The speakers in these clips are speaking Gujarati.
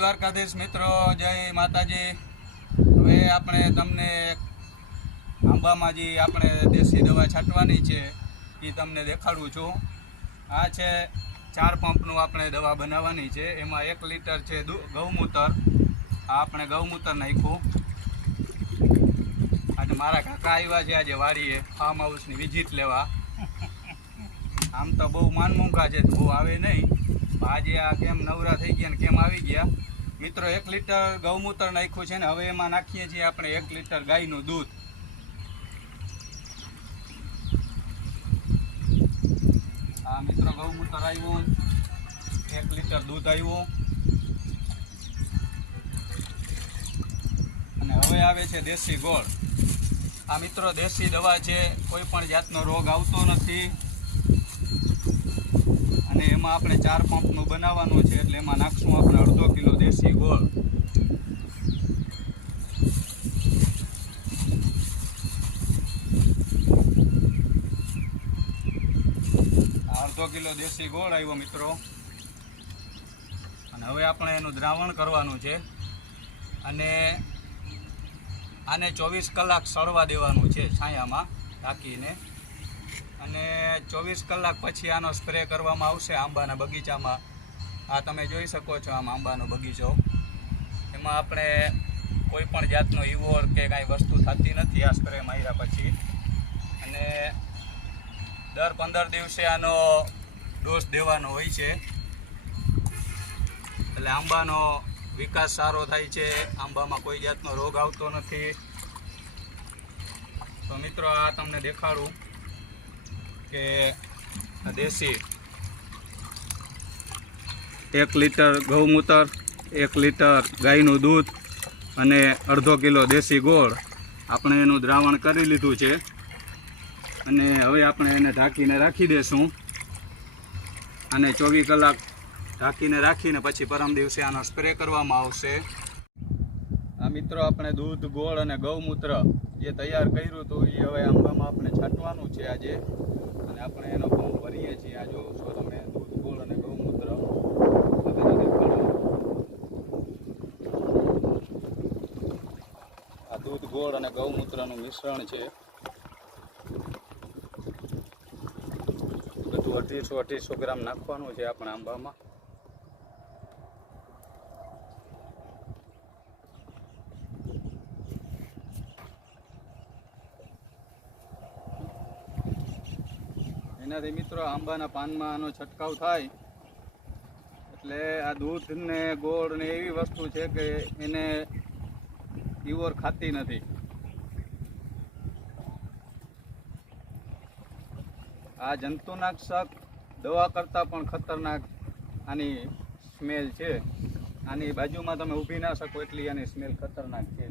દ્વારકાધીશ મિત્રો, જય માતાજી। હવે આપણે તમને આંબામાં જે આપણે દેશી દવા છાંટવાની છે એ તમને દેખાડું છું। આ છે 4 પંપનું આપણે દવા બનાવવાની છે। એમાં 1 લીટર છે ગૌમૂત્ર। આ આપણે ગૌમૂત્ર નાખ્યું। આજે મારા કાકા આવ્યા છે આજે વાડીએ ફાર્મ હાઉસની વિઝિટ લેવા। આમ તો બહુ માનમૂંગા છે, બહુ આવે નહીં, આજે આ કેમ નવરા થઈ ગયા ને કેમ આવી ગયા મિત્રો। 1 લીટર ગૌમૂત્ર નાખ્યું છે ને હવે એમાં નાખીએ છીએ આપણે 1 લીટર ગાયનું દૂધ। આ મિત્રો ગૌમૂત્ર આવ્યું, 1 લીટર દૂધ આવ્યું અને હવે આવે છે દેશી ગોળ। આ મિત્રો દેશી દવા છે, કોઈ પણ જાતનો રોગ આવતો નથી અને એમાં આપણે 4 પંપનું બનાવવાનું છે એટલે એમાં નાખશું આપણે અડધો કિલો દેશી ગોળ। અડધો કિલો દેશી ગોળ આવ્યો મિત્રો અને હવે આપણે એનું દ્રાવણ કરવાનું છે અને આને 24 કલાક સળવા દેવાનું છે છાયામાં ઢાંકીને અને 24 કલાક પછી આનો સ્પ્રે કરવામાં આવશે આંબાના બગીચામાં। આ તમે જોઈ શકો છો આમ આંબાનો બગીચો, એમાં આપણે કોઈ પણ જાતનો ઈવોર કે કાંઈ વસ્તુ થતી નથી આ સ્પ્રે માર્યા પછી। અને દર 15 દિવસે આનો ડોઝ દેવાનો હોય છે એટલે આંબાનો વિકાસ સારો થાય છે, આંબામાં કોઈ જાતનો રોગ આવતો નથી। તો મિત્રો આ તમને દેખાડું કે દેશી 1 લીટર ગૌમૂત્ર, 1 લીટર ગાયનું દૂધ અને અડધો કિલો દેશી ગોળ આપણે એનું દ્રાવણ કરી લીધું છે અને હવે આપણે એને ઢાંકીને રાખી દઈશું અને 24 કલાક ઢાંકીને રાખીને પછી પરમ દિવસે આનો સ્પ્રે કરવામાં આવશે। આ મિત્રો આપણે દૂધ, ગોળ અને ગૌમૂત્ર જે તૈયાર કર્યું હતું એ હવે આંબામાં આપણે છાંટવાનું છે આજે અને આપણે એનો પંપ ભરીએ છીએ। આ જોવો છો તમે દૂધ, ગોળ અને ગૌમૂત્ર આ દૂધ, ગોળ અને ગૌમૂત્રનું મિશ્રણ છે, બધું 250 ગ્રામ નાખવાનું છે આપણે આંબામાં। એનાથી મિત્રો આંબાના પાનમાં આનો છંટકાવ થાય એટલે આ દૂધ ને ગોળ ને એવી વસ્તુ છે કે એને ઈવોર ખાતી નથી। આ જંતુનાશક દવા કરતાં પણ ખતરનાક આની સ્મેલ છે। આની બાજુમાં તમે ઊભી ના શકો એટલી આની સ્મેલ ખતરનાક છે।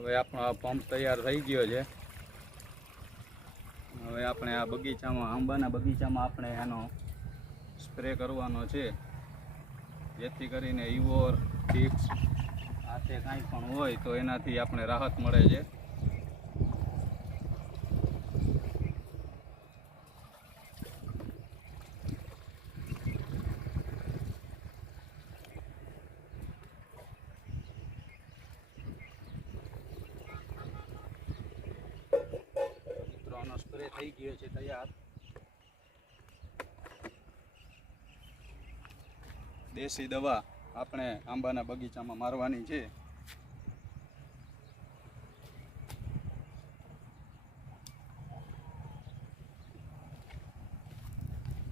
હવે આપણો આ પંપ તૈયાર થઈ ગયો છે। હવે આપણે આ બગીચામાં આંબાના બગીચામાં આપણે આનો સ્પ્રે કરવાનો છે જેથી કરીને ઈવોર, ટીક્સ આ તે કાંઈ પણ હોય તો એનાથી આપણે રાહત મળે છે। સ્પ્રે થઈ ગયો છે તૈયાર। દેશી દવા આપણે આંબાના બગીચામાં મારવાની છે।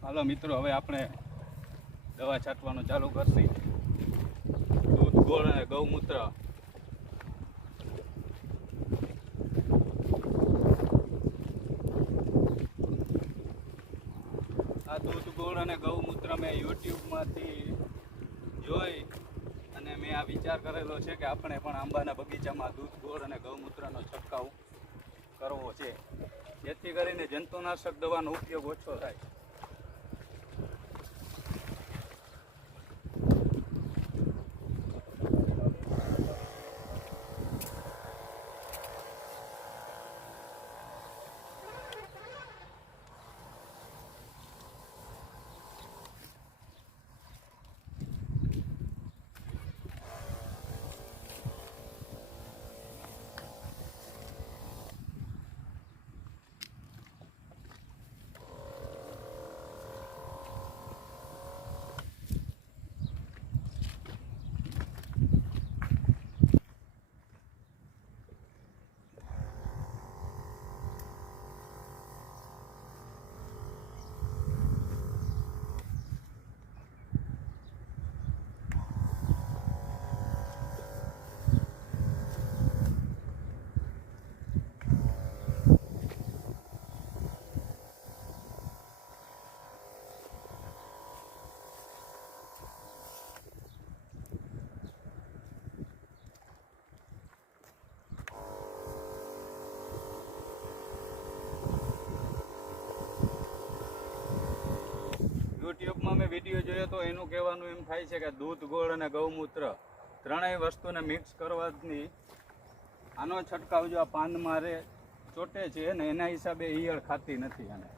હાલો મિત્રો હવે આપણે દવા છાંટવાનું ચાલુ કરશી। દૂધ, ગોળ અને ગૌમૂત્ર આ દૂધ, ગોળ અને ગૌમૂત્ર મેં યુટ્યુબમાંથી જોઈ અને મેં આ વિચાર કરેલો છે કે આપણે પણ આંબાના બગીચામાં દૂધ, ગોળ અને ગૌમૂત્રનો છંટકાવ કરવો છે જેથી કરીને જંતુનાશક દવાનો ઉપયોગ ઓછો થાય। યુટ્યુબમાં મેં વિડીયો જોયો તો એનું કહેવાનું એમ થાય છે કે દૂધ ગોળ અને ગૌમૂત્ર ત્રણેય વસ્તુને મિક્સ કરવાથી આનો છંટકાવ જો આ પાન મારે ચોટે છે ને એના હિસાબે ઈયળ ખાતી નથી. અને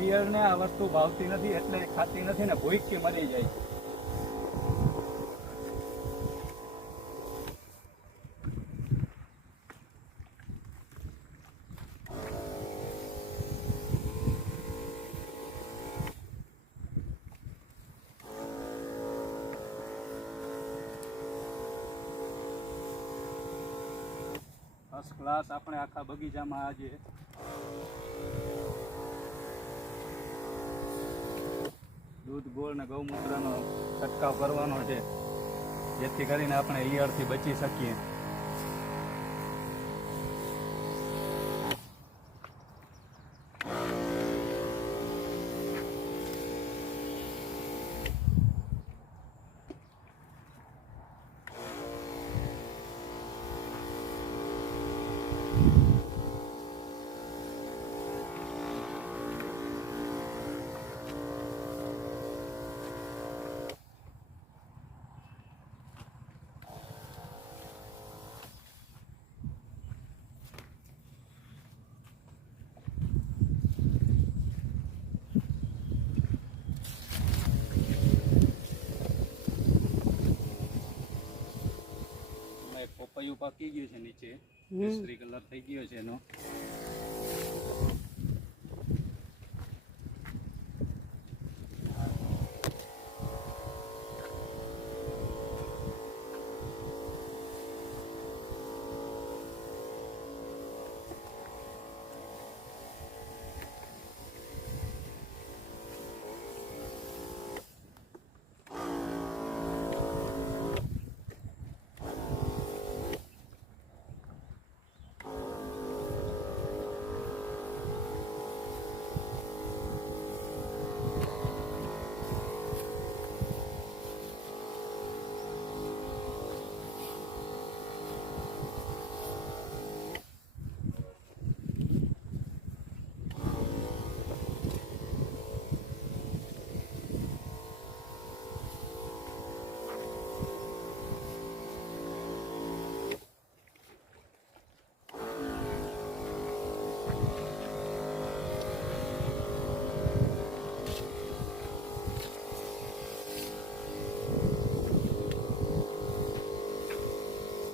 ઈયળને આ વસ્તુ ભાવતી નથી એટલે ખાતી નથી ને ભૂખી મરી જાય છે. ફર્સ્ટ ક્લાસ આપણે આખા બગીચામાં આજે દૂધ ગોળ ને ગૌમૂત્રનો છંટકાવ કરવાનો છે જેથી કરીને આપણે ઈયળથી બચી શકીએ. પપૈયું પાકી ગયું છે, નીચે કેસરી કલર થઈ ગયો છે એનો.